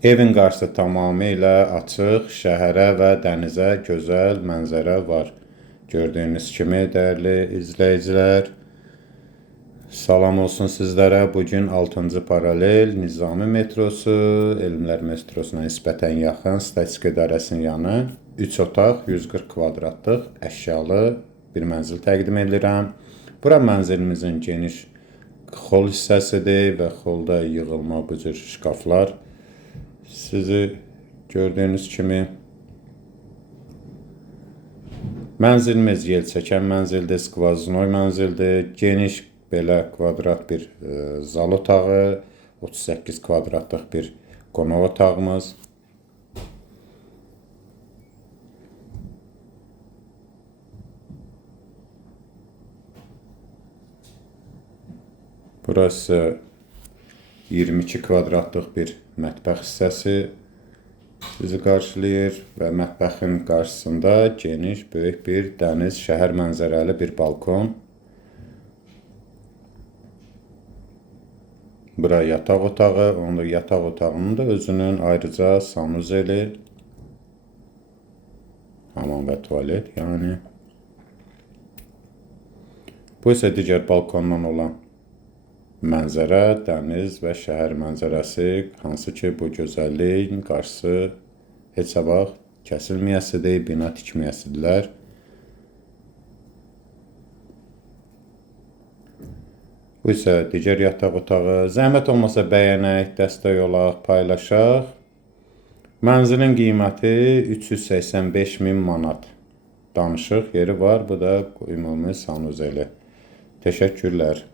Evin qarşısı tamamilə açıq, şəhərə və dənizə gözəl mənzərə var. Gördüyünüz kimi, dəyərli izləyicilər, salam olsun sizlərə. Bugün 6-cı paralel Nizami metrosu, Elmlər metrosuna nisbətən yaxın statistik idarəsinin yanı 3 otaq, 140 kvadratlıq əşyalı bir mənzil təqdim edirəm. Bura mənzilimizin geniş xol hissəsidir və xolda yığılma bu cür şkaflar sizi gördüyünüz kimi. Mənzilimiz yel çəkən mənzildir, skvaznoy mənzildir. Geniş belə kvadrat bir zal otağı, 38 kvadratlıq bir qonaq otağımız. Burası 22 kvadratlıq bir mətbəx hissəsi sizi qarşılayır və mətbəxin qarşısında geniş, böyük bir dəniz, şəhər mənzərəli bir balkon. Bura yataq otağı, onda yataq otağının da özünün ayrıca sanuzeli, hamam və tualet yəni. Bu isə digər balkondan olan mənzərə, dəniz və şəhər mənzərəsi, hansı ki bu gözəlliyin qarşısı heç vaxt kəsilməyəsidir, bina tikməyəsidirlər. Bu isə digər yataq otağı. Zəhmət olmasa bəyənək, dəstək olaq, paylaşaq. Mənzilin qiyməti 385.000 manat. Danışıq yeri var, bu da ümumi sanuzeli. Təşəkkürlər.